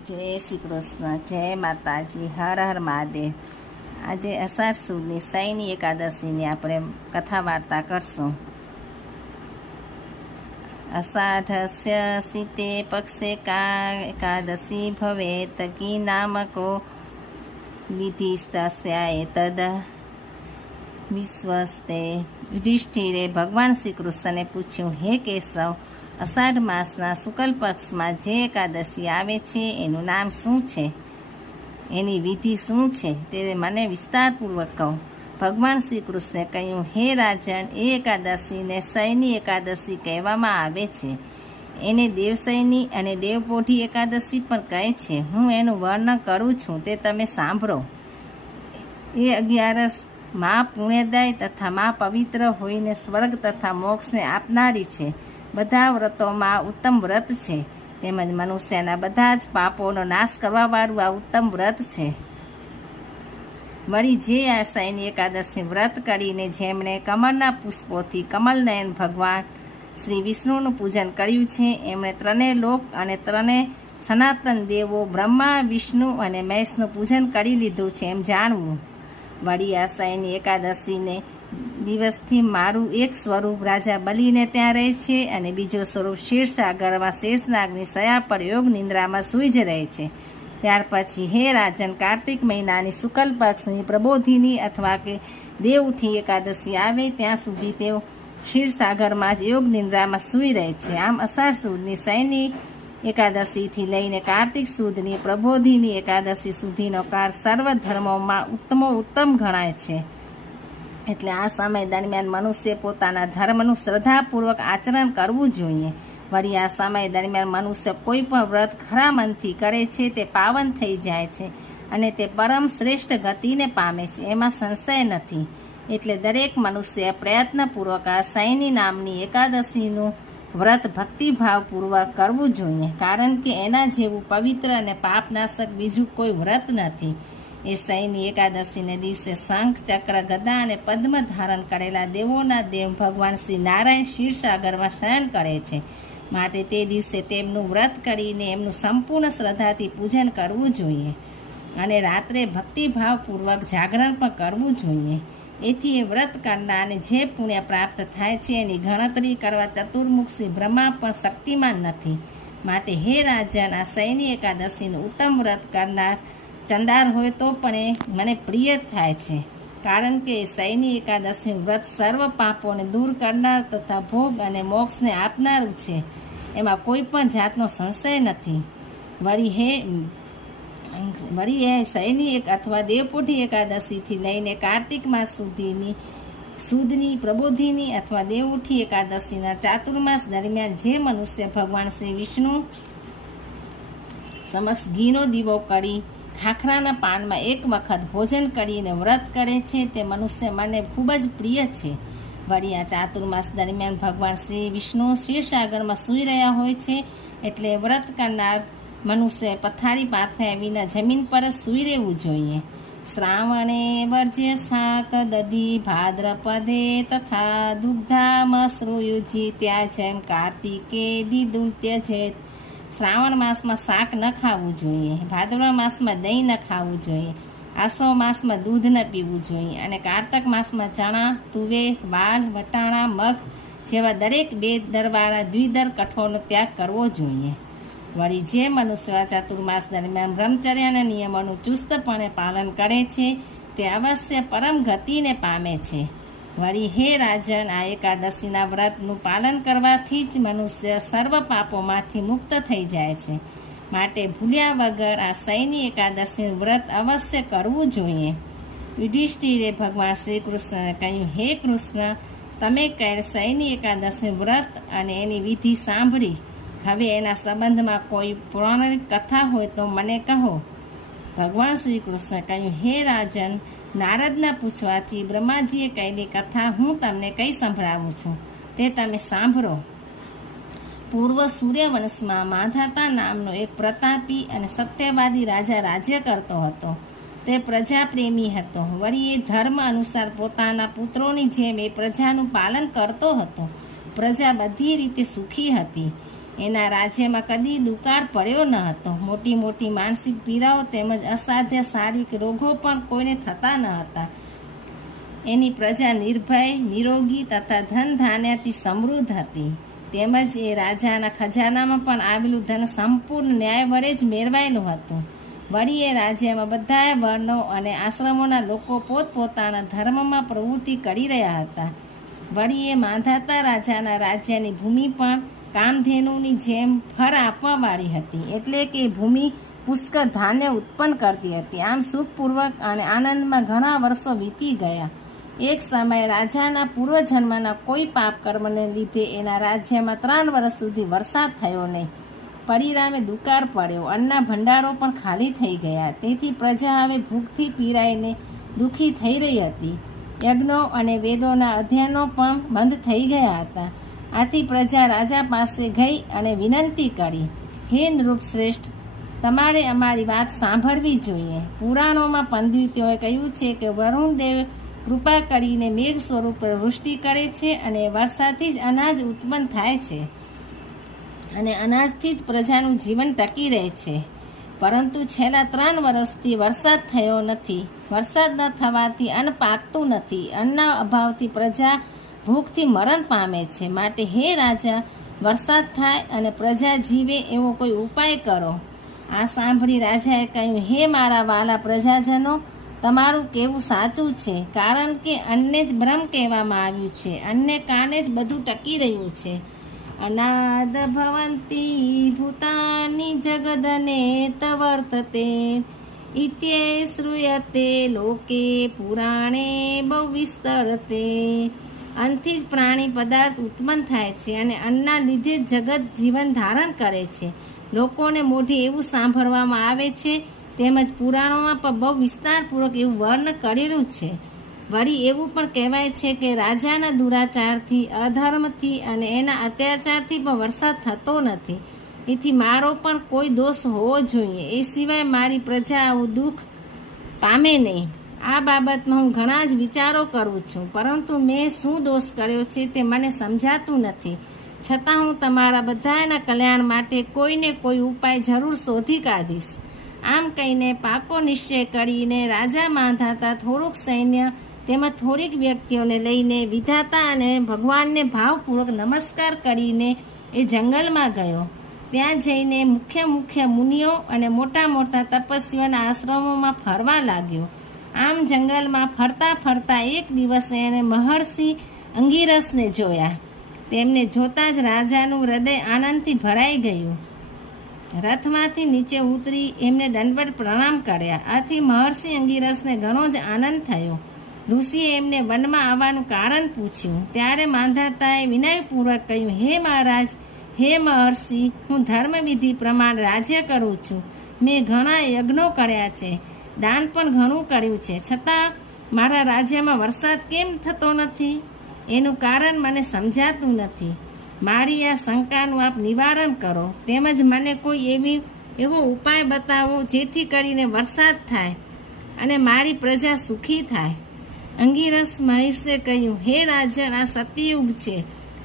જય શ્રી કૃષ્ણ, જય માતાજી, હર હર મહાદેવ. આજે અષાઢ સુદની સૈની એકાદશીની આપણે કથા વાર્તા કરશું. અષાઢસ્ય સીતે પક્ષે કા એકાદશી ભવેત કી નામકો વિધિસ્તસ્યાય તદ વિશ્વસ્તે. યુધિષ્ઠિરે ભગવાન શ્રી કૃષ્ણને પૂછ્યું, હે કેશવ, અષાઢ માસના શુક્લ પક્ષમાં જે એકાદશી આવે છે એનું નામ શું છે, એની વિધિ શું છે તે મને વિસ્તારપૂર્વક કહો. ભગવાન શ્રી કૃષ્ણે કહ્યું, હે રાજન, એ એકાદશીને સૈની એકાદશી કહેવામાં આવે છે. એને દેવસૈની અને દેવપોઢી એકાદશી પણ કહે છે. હું એનું વર્ણન કરું છું, તે તમે સાંભળો. એ 11 મા પુણ્યદાય તથા મા પવિત્ર હોઈને સ્વર્ગ તથા મોક્ષને આપનારી છે. બધા વ્રતોમાં ઉત્તમ વ્રત છે, તેમજ મનુષ્યના બધા જ પાપોનો નાશ કરવાવાળું આ ઉત્તમ વ્રત છે. વળી જે આ સૈની એકાદશી વ્રત કરીને જેમણે કમળના પુષ્પોથી કમલનયન ભગવાન શ્રી વિષ્ણુનું પૂજન કર્યું છે, એમણે ત્રણેય લોક અને ત્રણેય સનાતન દેવો બ્રહ્મા, વિષ્ણુ અને મહેશનું પૂજન કરી લીધું છે એમ જાણવું. વળી આ સૈની એકાદશીને દિવસથી મારું એક સ્વરૂપ રાજા બલીને ત્યાં રહે છે અને બીજો સ્વરૂપ ક્ષીરસાગરમાં શેષનાગની સયા પર યોગ નિંદ્રામાં સૂઈ જ રહે છે. ત્યાર પછી હે રાજન, કાર્તિક મહિનાની શુક્લ પક્ષની પ્રબોધિની અથવા કે દેવઉઠી એકાદશી આવે ત્યાં સુધી તેઓ ક્ષીરસાગરમાં જ યોગ નિંદ્રામાં સૂઈ રહે છે. આમ અષાઢ સુદની સૈની એકાદશીથી લઈને કાર્તિક સુદની પ્રબોધિની એકાદશી સુધીનો કાળ સર્વ ધર્મોમાં ઉત્તમ ગણાય છે. એટલે આ સમય દરમિયાન મનુષ્ય પોતાના ધર્મનું શ્રદ્ધાપૂર્વક આચરણ કરવું જોઈએ. વળી આ સમય દરમિયાન મનુષ્ય કોઈ પણ વ્રત ખરા મનથી કરે છે તે પાવન થઈ જાય છે અને તે પરમ શ્રેષ્ઠ ગતિને પામે છે, એમાં સંશય નથી. એટલે દરેક મનુષ્ય પ્રયત્નપૂર્વક આ સૈની નામની એકાદશીનું વ્રત ભક્તિભાવપૂર્વક કરવું જોઈએ, કારણ કે એના જેવું પવિત્ર અને પાપનાશક બીજું કોઈ વ્રત નથી. એ સૈની એકાદશીને દિવસે શંખ, ચક્ર, ગદા અને પદ્મ ધારણ કરેલા દેવોના દેવ ભગવાન શ્રી નારાયણ ક્ષીરસાગરમાં શયન કરે છે. માટે તે દિવસે તેમનું વ્રત કરીને એમનું સંપૂર્ણ શ્રદ્ધાથી પૂજન કરવું જોઈએ અને રાત્રે ભક્તિભાવપૂર્વક જાગરણ પણ કરવું જોઈએ. એથી એ વ્રત કરનારને જે પુણ્ય પ્રાપ્ત થાય છે એની ગણતરી કરવા ચતુર્મુખ શ્રી બ્રહ્મા પણ શક્તિમાન નથી. માટે હે રાજન, આ સૈની એકાદશીનું ઉત્તમ વ્રત કરનાર ચંડાર હોય તો પણ એ મને પ્રિય થાય છે, કારણ કે સૈની એકાદશી વ્રત સર્વ પાપોને દૂર કરનાર તથા ભોગ અને મોક્ષને આપનારું છે, એમાં કોઈ પણ જાતનો સંશય નથી. વળી એ સૈની એક અથવા દેવપોઢી એકાદશીથી લઈને કાર્તિક માસ સુદની પ્રબોધિની અથવા દેવઉઠી એકાદશીના ચાતુર્માસ દરમિયાન જે મનુષ્ય ભગવાન શ્રી વિષ્ણુ સમક્ષ ઘીનો દીવો કરી ખાખરાના પાનમાં એક વખત ભોજન કરીને વ્રત કરે છે, તે મનુષ્ય મને ખૂબ જ પ્રિય છે. વળી આ ચાતુર્માસ દરમિયાન ભગવાન શ્રી વિષ્ણુ ક્ષીરસાગરમાં સૂઈ રહ્યા હોય છે, એટલે વ્રત કરનાર મનુષ્ય પથારી પાથર્યા વિના જમીન પર જ સૂઈ રહેવું જોઈએ. શ્રાવણે વર્જ્ય શાક દધી ભાદ્રપદે તથા દુગ્ધામશ્રુયુજી ત્યાજમ કાર્તિકે દિદુલ્ત્યજેત. શ્રાવણ માસમાં શાક ન ખાવું જોઈએ, ભાદરવા માસમાં દહીં ન ખાવું જોઈએ, આસો માસમાં દૂધ ન પીવું જોઈએ અને કાર્તક માસમાં ચણા, તુવેર, વાલ, વટાણા, મગ જેવા દરેક 2 દરવાળા દ્વિદર કઠોળનો ત્યાગ કરવો જોઈએ. વળી જે મનુષ્ય ચાતુર્માસ દરમિયાન બ્રહ્મચર્યના નિયમોનું ચુસ્તપણે પાલન કરે છે તે અવશ્ય પરમ ગતિને પામે છે. વળી હે રાજન, આ એકાદશીના વ્રતનું પાલન કરવાથી જ મનુષ્ય સર્વ પાપોમાંથી મુક્ત થઈ જાય છે. માટે ભૂલ્યા વગર આ સૈની એકાદશીનું વ્રત અવશ્ય કરવું જોઈએ. યુધિષ્ઠિરે ભગવાન શ્રી કૃષ્ણને કહ્યું, હે કૃષ્ણ, તમે કહેલ સૈની એકાદશી વ્રત અને એની વિધિ સાંભળી. હવે એના સંબંધમાં કોઈ પૌરાણિક કથા હોય તો મને કહો. ભગવાન શ્રી કૃષ્ણે કહ્યું, હે રાજન, નારદના પૂછવાથી બ્રહ્માજીએ કહેલી કથા હું તમને કઈ સંભળાવું છું, તે તમે સાંભળો. પૂર્વ સૂર્યવંશમાં માધાતા નામનો એક પ્રતાપી અને સત્યવાદી રાજા રાજ્ય કરતો હતો. તે પ્રજાપ્રેમી હતો. વળી એ ધર્મ અનુસાર પોતાના પુત્રોની જેમ એ પ્રજાનું પાલન કરતો હતો. પ્રજા બધી રીતે સુખી હતી. એના રાજ્યમાં કદી દુકાળ પડ્યો ન હતો. મોટી મોટી માનસિક પીડાઓ તેમજ અસાધ્ય શારીરિક રોગો પણ કોઈને થતા ન હતા. એની પ્રજા નિર્ભય, નિરોગી તથા ધન ધાન્યથી સમૃદ્ધ હતી. તેમજ એ રાજાના ખજાનામાં પણ આવેલું ધન સંપૂર્ણ ન્યાય વડે જ મેળવાયેલું હતું. વળી એ રાજ્યમાં બધા વર્ણો અને આશ્રમોના લોકો પોતપોતાના ધર્મમાં પ્રવૃત્તિ કરી રહ્યા હતા. વળી એ માંધાતા રાજાના રાજ્યની ભૂમિ પણ કામધેનુની જેમ ફળ આપવાવાળી હતી, એટલે કે ભૂમિ પુષ્કળ ધાન્ય ઉત્પન્ન કરતી હતી. આમ સુખપૂર્વક અને આનંદમાં ઘણા વર્ષો વીતી ગયા. એક સમયે રાજાના પૂર્વજન્મના કોઈ પાપ કર્મને લીધે એના રાજ્યમાં 3 વર્ષ સુધી વરસાદ થયો નહીં. પરિણામે દુકાળ પડ્યો. અન્નના ભંડારો પણ ખાલી થઈ ગયા. તેથી પ્રજા હવે ભૂખથી પીડાઈને દુઃખી થઈ રહી હતી. યજ્ઞો અને વેદોના અધ્યયનો પણ બંધ થઈ ગયા હતા. આથી પ્રજા રાજા પાસે ગઈ અને વિનંતી કરી, હે નૃપશ્રેષ્ઠ, તમારે અમારી વાત સાંભળવી જોઈએ. પુરાણોમાં પંડિતોએ કહ્યું છે કે વરુણદેવ કૃપા કરીને મેઘ સ્વરૂપે વૃષ્ટિ કરે છે અને વરસાદથી જ અનાજ ઉત્પન્ન થાય છે અને અનાજથી જ પ્રજાનું જીવન ટકી રહે છે. પરંતુ છેલ્લા 3 વર્ષથી વરસાદ થયો નથી. વરસાદ ન થવાથી અન્ન પાકતું નથી. અન્નના અભાવથી પ્રજા ભૂખથી મરણ પામે છે. માટે હે રાજા, વરસાદ થાય અને પ્રજા જીવે એવો કોઈ ઉપાય કરો. આ સાંભળી રાજાએ કહ્યું, હે મારા વાલા પ્રજાજનો, તમારું કહેવું સાચું છે. કારણ કે અન્ને જ બ્રહ્મ કહેવામાં આવ્યું છે. અન્ને કારણે જ બધું ટકી રહ્યું છે. અનાદ ભવંતી ભૂતાની જગદને તવર્તતે ઇત્યે શ્રૂયતે લોકે પુરાણે બહુ વિસ્તરતે. અન્નથી જ પ્રાણી પદાર્થ ઉત્પન્ન થાય છે અને અન્નના લીધે જ જગત જીવન ધારણ કરે છે. લોકોને મોઢે એવું સાંભળવામાં આવે છે. તેમજ પુરાણોમાં પણ બહુ વિસ્તારપૂર્વક એવું વર્ણન કરેલું છે. વળી એવું પણ કહેવાય છે કે રાજાના દુરાચારથી, અધર્મથી અને એના અત્યાચારથી પણ વરસાદ થતો નથી. એથી મારો પણ કોઈ દોષ હોવો જોઈએ. એ સિવાય મારી પ્રજા આવું દુઃખ પામે નહીં. આ બાબતમાં હું ઘણા જ વિચારો કરું છું, પરંતુ મેં શું દોષ કર્યો છે તે મને સમજાતું નથી. છતાં હું તમારા બધાના કલ્યાણ માટે કોઈને કોઈ ઉપાય જરૂર શોધી કાઢીશ. આમ કહીને પાકો નિશ્ચય કરીને રાજા માંધાતા થોડુંક સૈન્ય તેમજ થોડીક વ્યક્તિઓને લઈને વિધાતા અને ભગવાનને ભાવપૂર્વક નમસ્કાર કરીને એ જંગલમાં ગયો. ત્યાં જઈને મુખ્ય મુનિઓ અને મોટા મોટા તપસ્વીઓના આશ્રમોમાં ફરવા લાગ્યો. આમ જંગલમાં ફરતા ફરતા એક દિવસે એને મહર્ષિ અંગિરસને જોયા. તેમને જોતાં જ રાજાનું હૃદય આનંદથી ભરાઈ ગયું. રથમાંથી નીચે ઉતરી એમને દંડવત પ્રણામ કર્યા. આથી મહર્ષિ અંગિરસને ઘણો જ આનંદ થયો. ઋષિએ એમને વનમાં આવવાનું કારણ પૂછ્યું. ત્યારે માંધાતાએ વિનયપૂર્વક કહ્યું, હે મહારાજ, હે મહર્ષિ, હું ધર્મવિધિ પ્રમાણે રાજ્ય કરું છું. મેં ઘણા યજ્ઞો કર્યા છે, દાન પણ ઘણું કર્યું છે, છતાં મારા રાજ્યમાં વરસાદ કેમ થતો નથી? એનું કારણ મને સમજાતું નથી. મારી આ શંકાનું આપ નિવારણ કરો. તેમજ મને કોઈ એવો ઉપાય બતાવો જેથી કરીને વરસાદ થાય અને મારી પ્રજા સુખી થાય. અંગિરસ મહેશે કહ્યું, હે રાજન, આ સતયુગ છે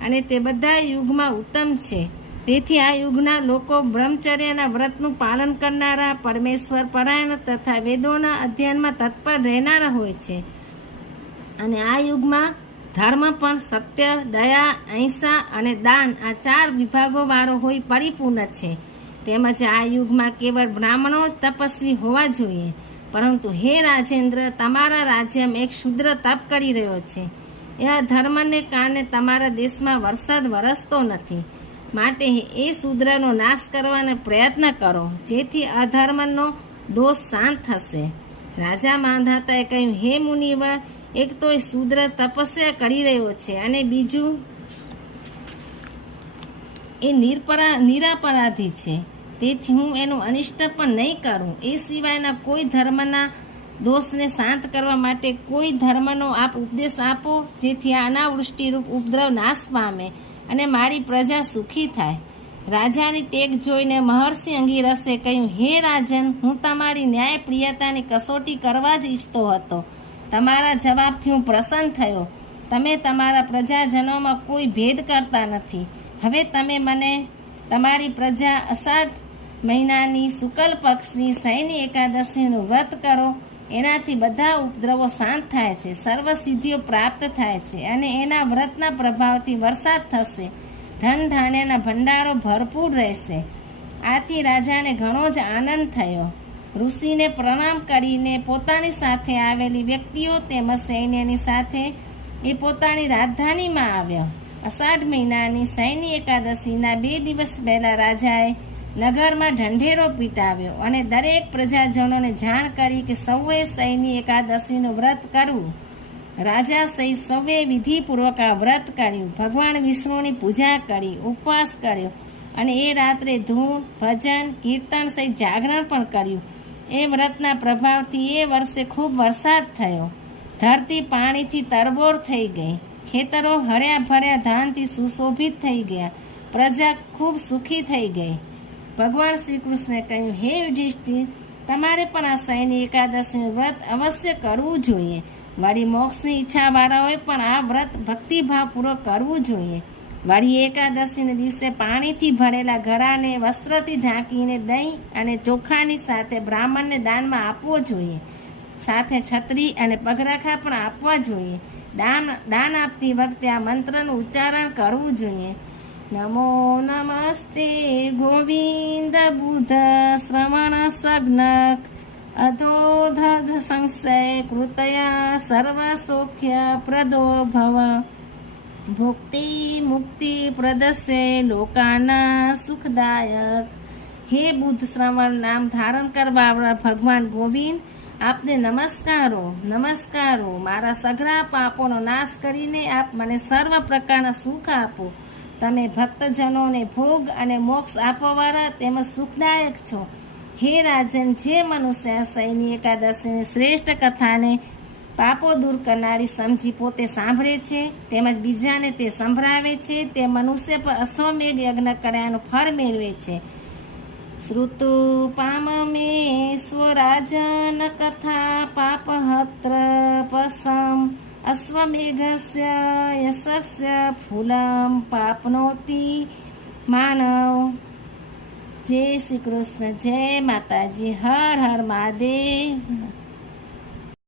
અને તે બધા યુગમાં ઉત્તમ છે. તેથી આ યુગના લોકો બ્રહ્મચર્યના વ્રતનું પાલન કરનારા, પરમેશ્વર પરાયણ તથા વેદોના અધ્યયનમાં તત્પર રહેનારા હોય છે. અને આ યુગમાં ધર્મ પણ સત્ય, દયા, અહિંસા અને દાન આ 4 વિભાગો વાળો હોય પરિપૂર્ણ છે. તેમજ આ યુગમાં કેવળ બ્રાહ્મણો તપસ્વી હોવા જોઈએ. પરંતુ હે રાજેન્દ્ર, તમારા રાજ્યમાં એક શૂદ્ર તપ કરી રહ્યો છે. એ ધર્મને કારણે તમારા દેશમાં વરસાદ વરસતો નથી. માટે એ શૂદ્રનો નાશ કરવાનો પ્રયત્ન કરો, જેથી અધર્મનો દોષ શાંત થશે. રાજા માંધાતાએ કહ્યું, હે મુનિવર, એક તો એ શૂદ્ર તપસ્યા કરી રહ્યો છે અને બીજું એ નિરપરાધી છે. તેથી હું એનું અનિષ્ટ પણ નહીં કરું. એ સિવાયના કોઈ ધર્મના દોષને શાંત કરવા માટે કોઈ ધર્મનો આપ ઉપદેશ આપો, જેથી આ અનાવૃષ્ટિરૂપ ઉપદ્રવ નાશ પામે અને મારી પ્રજા સુખી થાય. રાજાની ટેક જોઈને મહર્ષિ અંગિરસે કહ્યું, હે રાજન, હું તમારી ન્યાયપ્રિયતાની કસોટી કરવા જ ઈચ્છતો હતો. તમારા જવાબથી હું પ્રસન્ન થયો. તમે તમારા પ્રજાજનોમાં કોઈ ભેદ કરતા નથી. હવે તમે મને તમારી પ્રજા અષાઢ મહિનાની શુક્લ પક્ષની શયની એકાદશીનું વ્રત કરો. એનાથી બધા ઉપદ્રવો શાંત થાય છે, સર્વ સિદ્ધિઓ પ્રાપ્ત થાય છે અને એના વ્રતના પ્રભાવથી વરસાદ થશે. ધન ધાન્યના ભંડારો ભરપૂર રહેશે. આથી રાજાને ઘણો જ આનંદ થયો. ઋષિને પ્રણામ કરીને પોતાની સાથે આવેલી વ્યક્તિઓ તેમજ સૈન્યની સાથે એ પોતાની રાજધાનીમાં આવ્યો. અષાઢ મહિનાની શયની એકાદશીના 2 દિવસ પહેલા રાજાએ નગરમાં ઢંઢેરો પીટાવ્યો અને દરેક પ્રજાજનોને જાણ કરી કે સૌએ શયની એકાદશીનું વ્રત કરવું. રાજા સહિત સૌએ વિધિપૂર્વક આ વ્રત કર્યું. ભગવાન વિષ્ણુની પૂજા કરી, ઉપવાસ કર્યો અને એ રાત્રે ધૂન, ભજન, કીર્તન સહિત જાગરણ પણ કર્યું. એ વ્રતના પ્રભાવથી એ વર્ષે ખૂબ વરસાદ થયો. ધરતી પાણીથી તરબોળ થઈ ગઈ. ખેતરો હર્યા ભર્યા ધાનથી સુશોભિત થઈ ગયા. પ્રજા ખૂબ સુખી થઈ ગઈ. ભગવાન શ્રી કૃષ્ણે કહ્યું, હે યુધિષ્ઠિર, તમારે પણ આ શયની એકાદશીનું વ્રત અવશ્ય કરવું જોઈએ. વળી મોક્ષની ઈચ્છાવાળાઓએ પણ આ વ્રત ભક્તિભાવપૂર્વક કરવું જોઈએ. વળી એકાદશીના દિવસે પાણીથી ભરેલા ઘડાને વસ્ત્રથી ઢાંકીને દહીં અને ચોખાની સાથે બ્રાહ્મણને દાનમાં આપવો જોઈએ. સાથે છત્રી અને પગરખા પણ આપવા જોઈએ. દાન આપતી વખતે આ મંત્રનું ઉચ્ચારણ કરવું જોઈએ. નમો નમસ્તે ગોવિંદ બુધ શ્રવણ સગ્નક અધોધધ સંશય કૃતયા સર્વ સૌખ્ય પ્રદો ભવ ભુક્તિ મુક્તિ પ્રદસ્ય લોકાના સુખદાયક. હે બુદ્ધ શ્રવણ નામ ધારણ કરવાવાળા ભગવાન ગોવિંદ, આપને નમસ્કારો. મારા સઘળા પાપોનો નાશ કરીને આપ મને સર્વ પ્રકારના સુખ આપો. તમે ભક્તજનોને ભોગ અને મોક્ષ આપવાવાળા તેમજ સુખદાયક છો. હે રાજન, જે મનુષ્ય શયની એકાદશીની શ્રેષ્ઠ કથાને પાપો દૂર કરનારી સમજી પોતે સાંભળે છે તેમજ બીજાને તે સંભળાવે છે, તે મનુષ્ય પર અશ્વમેઘ યજ્ઞ કર્યાનું ફળ મેળવે છે. શ્રુતુ પામમે સ્વરાજન કથા પાપહત્ર પસમ અશ્વમેઘસ્ય યશસ્ય ફૂલમ પાપનોતિ માનવ. જય શ્રી કૃષ્ણ. જય માતાજી. હર હર મહાદેવ.